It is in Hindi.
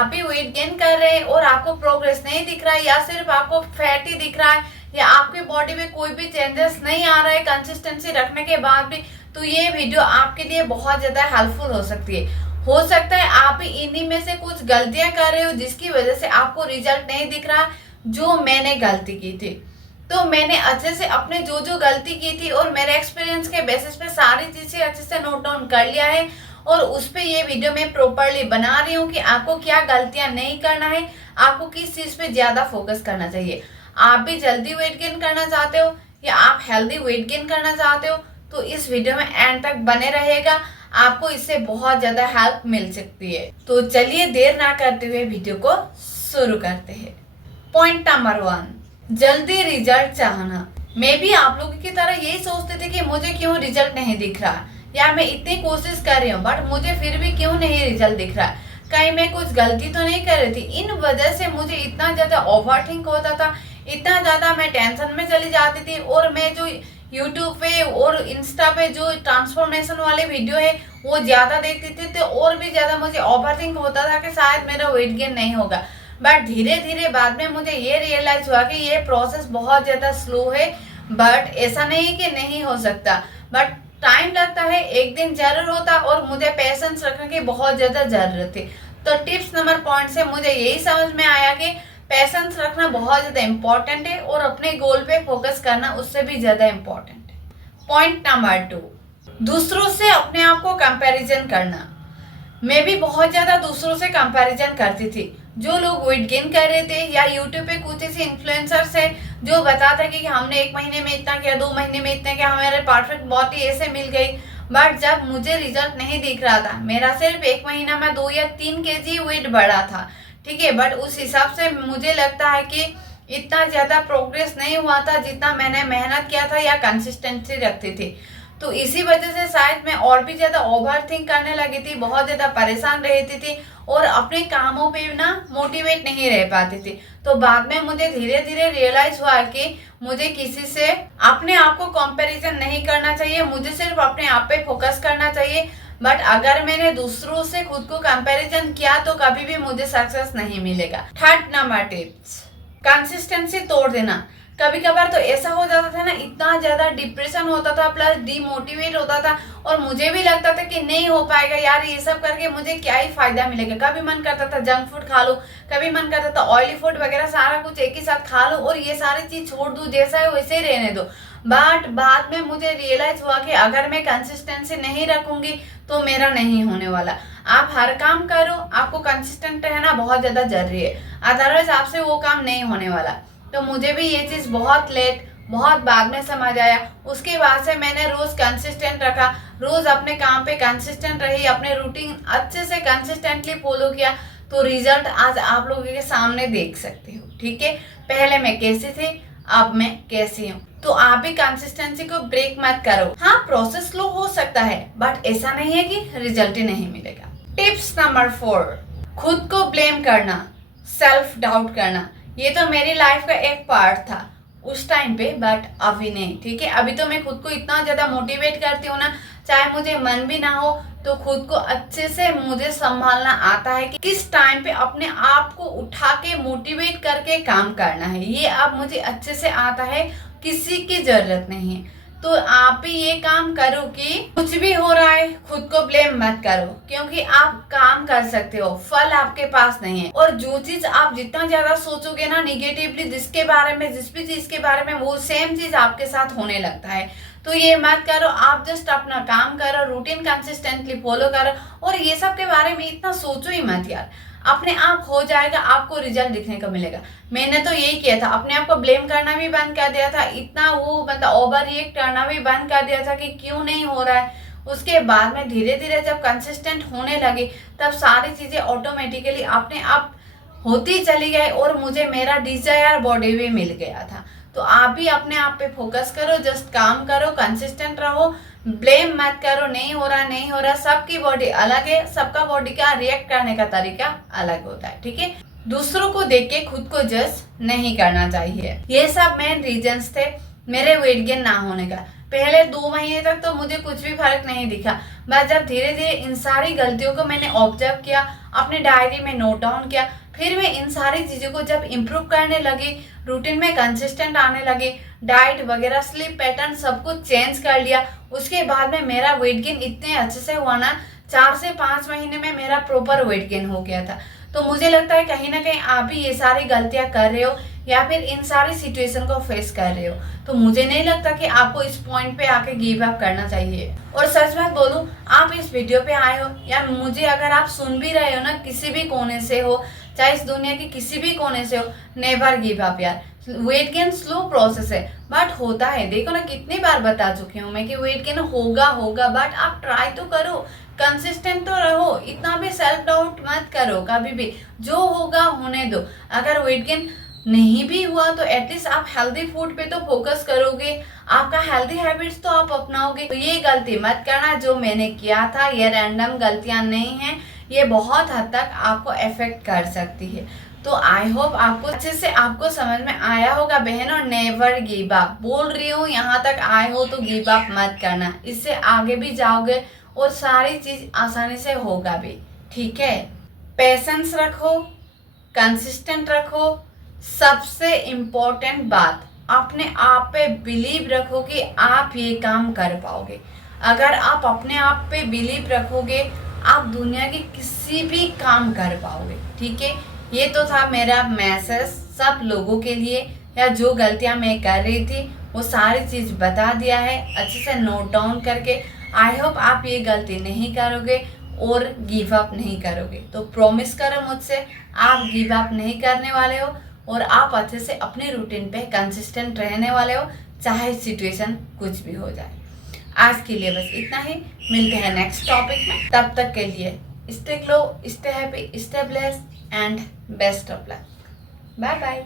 आप भी वेट गेन कर रहे हैं और आपको प्रोग्रेस नहीं दिख रहा है, या सिर्फ आपको फैट ही दिख रहा है, या आपकी बॉडी में कोई भी चेंजेस नहीं आ रहा है कंसिस्टेंसी रखने के बाद भी, तो ये वीडियो आपके लिए बहुत ज्यादा हेल्पफुल हो सकती है। हो सकता है आप भी इन्हीं में से कुछ गलतियां कर रहे हो जिसकी वजह से आपको रिजल्ट नहीं दिख रहा जो मैंने गलती की थी। तो मैंने अच्छे से अपने जो जो गलती की थी और मेरे एक्सपीरियंस के बेसिस पे सारी चीजें अच्छे से नोट डाउन कर लिया है, और उस पे ये वीडियो मैं प्रॉपरली बना रही हूँ कि आपको क्या गलतियां नहीं करना है, आपको किस चीज पे ज्यादा फोकस करना चाहिए। आप भी जल्दी वेट गेन करना चाहते हो या आप हेल्दी वेट गेन करना चाहते हो, तो इस वीडियो में एंड तक बने रहेगा, आपको इससे बहुत ज्यादा हेल्प मिल सकती है। तो चलिए देर ना करते हुए वीडियो को शुरू करते हैं। पॉइंट नंबर 1, जल्दी रिजल्ट चाहना। मैं भी आप लोगों की तरह यही सोचते थे कि मुझे क्यों रिजल्ट नहीं दिख रहा, या मैं इतनी कोशिश कर रही हूँ बट मुझे फिर भी क्यों नहीं रिजल्ट दिख रहा, कहीं मैं कुछ गलती तो नहीं कर रही थी। इन वजह से मुझे इतना ज्यादा ओवरथिंक होता था, इतना ज्यादा मैं टेंशन में चली जाती थी, और मैं जो यूट्यूब पे और इंस्टा पे जो ट्रांसफॉर्मेशन वाले वीडियो है वो ज्यादा देखती थी, तो और भी ज्यादा मुझे ओवरथिंक होता था कि शायद मेरा वेट गेन नहीं होगा। बट धीरे धीरे बाद में मुझे ये रियलाइज हुआ कि ये प्रोसेस बहुत ज्यादा स्लो है, बट ऐसा नहीं कि नहीं हो सकता, बट टाइम लगता है, एक दिन जरूर होता, और मुझे पेशेंस रखने की बहुत ज्यादा जरूरत थी। तो टिप्स नंबर पॉइंट से मुझे यही समझ में आया कि पेशेंस रखना बहुत ज्यादा इंपॉर्टेंट है, और अपने गोल पे फोकस करना उससे भी ज्यादा इंपॉर्टेंट है। पॉइंट नंबर 2, दूसरों से अपने आप को कंपैरिजन करना। मैं भी बहुत ज्यादा दूसरों से कंपैरिजन करती थी। जो लोग वेट गेन कर रहे थे, या यूट्यूब पे कुछ ऐसे इन्फ्लुएंसर्स है जो बताते कि हमने 1 महीने में इतना किया, 2 महीने में इतना किया, हमारे परफेक्ट बॉडी ऐसे मिल गई, बट जब मुझे रिजल्ट नहीं दिख रहा था, मेरा सिर्फ 1 महीना में 2 या 3 केजी वेट बढ़ा था, ठीक है, बट उस हिसाब से मुझे लगता है कि इतना ज्यादा प्रोग्रेस नहीं हुआ था जितना मैंने मेहनत किया था या कंसिस्टेंसी रखती थी। तो इसी वजह से शायद मैं और भी ज्यादा ओवर थिंक करने लगी थी, बहुत ज्यादा परेशान रहती थी, और अपने कामों पे ना मोटिवेट नहीं रह पाती थी। तो बाद में मुझे धीरे धीरे रियलाइज हुआ कि मुझे किसी से अपने आप को कंपैरिजन नहीं करना चाहिए, मुझे सिर्फ अपने आप पे फोकस करना चाहिए। बट अगर मैंने दूसरों से खुद को कंपैरिजन किया तो कभी भी मुझे सक्सेस नहीं मिलेगा। थर्ड नंबर टिप्स, कंसिस्टेंसी तोड़ देना। कभी कभार तो ऐसा हो जाता था ना, इतना ज्यादा डिप्रेशन होता था, प्लस डिमोटिवेट होता था, और मुझे भी लगता था कि नहीं हो पाएगा यार, ये सब करके मुझे क्या ही फायदा मिलेगा। कभी मन करता था जंक फूड खा लो, कभी मन करता था ऑयली फूड वगैरह सारा कुछ एक ही साथ खा लो और ये सारी चीज छोड़ दूं, जैसा है वैसे ही रहने दो। बट बाद में मुझे रियलाइज हुआ कि अगर मैं कंसिस्टेंसी नहीं रखूंगी तो मेरा नहीं होने वाला। आप हर काम करो, आपको कंसिस्टेंट रहना बहुत ज्यादा जरूरी है, अदरवाइज आपसे वो काम नहीं होने वाला। तो मुझे भी ये चीज बहुत लेट, बहुत बाद में समझ आया। उसके बाद से मैंने रोज कंसिस्टेंट रखा, रोज अपने काम पे कंसिस्टेंट रही, अपने रूटीन अच्छे से कंसिस्टेंटली फॉलो किया, तो रिजल्ट आज आप लोगों के सामने देख सकते हो। ठीक है, पहले मैं कैसी थी, अब मैं कैसी हूँ। तो आप भी कंसिस्टेंसी को ब्रेक मत करो। हाँ, प्रोसेस स्लो हो सकता है, बट ऐसा नहीं है कि रिजल्ट ही नहीं मिलेगा। टिप्स नंबर 4, खुद को ब्लेम करना, सेल्फ डाउट करना। ये तो मेरी लाइफ का एक पार्ट था उस टाइम पे, बट अभी नहीं। ठीक है, अभी तो मैं खुद को इतना ज्यादा मोटिवेट करती हूँ ना, चाहे मुझे मन भी ना हो तो खुद को अच्छे से मुझे संभालना आता है कि किस टाइम पे अपने आप को उठा के मोटिवेट करके काम करना है। ये अब मुझे अच्छे से आता है, किसी की जरूरत नहीं है। तो आप भी ये काम करो कि कुछ भी हो रहा है खुद को ब्लेम मत करो, क्योंकि आप काम कर सकते हो, फल आपके पास नहीं है। और जो चीज आप जितना ज्यादा सोचोगे ना निगेटिवली, जिसके बारे में, जिस भी चीज के बारे में, वो सेम चीज आपके साथ होने लगता है। तो ये मत करो, आप जस्ट अपना काम करो, रूटीन कंसिस्टेंटली फॉलो करो, और ये सब के बारे में इतना सोचो ही मत यार, अपने आप हो जाएगा, आपको रिजल्ट दिखने को मिलेगा। मैंने तो यही किया था, अपने आप को ब्लेम करना भी बंद कर दिया था, इतना वो मतलब ओवर रिएक्ट करना भी बंद कर दिया था कि क्यों नहीं हो रहा है। उसके बाद में धीरे धीरे जब कंसिस्टेंट होने लगी, तब सारी चीजें ऑटोमेटिकली अपने आप होती चली गई, और मुझे मेरा डिजायर बॉडी भी मिल गया था। तो आप भी अपने आप पे फोकस करो, जस्ट काम करो, कंसिस्टेंट रहो, ब्लेम मत करो, नहीं हो रहा नहीं हो रहा। सबकी बॉडी अलग है, सबका बॉडी का रिएक्ट करने का तरीका अलग होता है। ठीक है, दूसरों को देख के खुद को जज नहीं करना चाहिए। ये सब मेन रीजंस थे मेरे वेट गेन ना होने का। पहले 2 महीने तक तो मुझे कुछ भी फर्क नहीं दिखा, बस जब धीरे धीरे इन सारी गलतियों को मैंने ऑब्जर्व किया, अपने डायरी में नोट डाउन किया, फिर मैं इन सारी चीज़ों को जब इम्प्रूव करने लगी, रूटीन में कंसिस्टेंट आने लगी, डाइट वगैरह, स्लीप पैटर्न सब कुछ चेंज कर लिया, उसके बाद में मेरा वेट गेन इतने अच्छे से हुआ ना, 4 से 5 महीने में मेरा प्रॉपर वेट गेन हो गया था। तो मुझे लगता है कहीं ना कहीं आप भी ये सारी गलतियां कर रहे हो या फिर इन सारी सिचुएशन को फेस कर रहे हो, तो मुझे नहीं लगता कि आपको इस पॉइंट पे आके गिव अप करना चाहिए। और सच बात बोलूं, आप इस वीडियो पे आए हो या मुझे अगर आप सुन भी रहे हो ना, किसी भी कोने से हो, चाहे इस दुनिया के किसी भी कोने से हो, नेवर गिव अप यार। वेट गेन स्लो प्रोसेस है बट होता है। देखो ना, कितनी बार बता चुकी हूँ मैं कि वेट गेन होगा बट आप ट्राई तो करो, कंसिस्टेंट तो रहो, इतना भी सेल्फ डाउट मत करो कभी भी, जो होगा होने दो। अगर वेट गेन नहीं भी हुआ तो एटलीस्ट आप हेल्दी फूड पे तो फोकस करोगे, आपका हेल्दी हैबिट्स तो आप अपनाओगे। तो ये गलती मत करना जो मैंने किया था, ये रैंडम गलतियां नहीं हैं, ये बहुत हद तक आपको अफेक्ट कर सकती है। तो आई होप आपको अच्छे से आपको समझ में आया होगा बहन, और नेवर गिव अप बोल रही हूँ, यहाँ तक आए हो तो गिव अप मत करना, इससे आगे भी जाओगे और सारी चीज आसानी से होगा भी, ठीक है। पेशेंस रखो, कंसिस्टेंट रखो, सबसे इम्पोर्टेंट बात, अपने आप पे बिलीव रखो कि आप ये काम कर पाओगे। अगर आप अपने आप पे बिलीव रखोगे, आप दुनिया के किसी भी काम कर पाओगे, ठीक है। ये तो था मेरा मैसेज सब लोगों के लिए, या जो गलतियां मैं कर रही थी वो सारी चीज़ बता दिया है अच्छे से नोट डाउन करके। आई होप आप ये गलती नहीं करोगे और गिव अप नहीं करोगे। तो प्रॉमिस करो मुझसे, आप गिव अप नहीं करने वाले हो और आप अच्छे से अपने रूटीन पे कंसिस्टेंट रहने वाले हो, चाहे सिचुएशन कुछ भी हो जाए। आज के लिए बस इतना ही, मिलते हैं नेक्स्ट टॉपिक में। तब तक के लिए stay glow, stay happy, stay blessed and best of luck. Bye bye.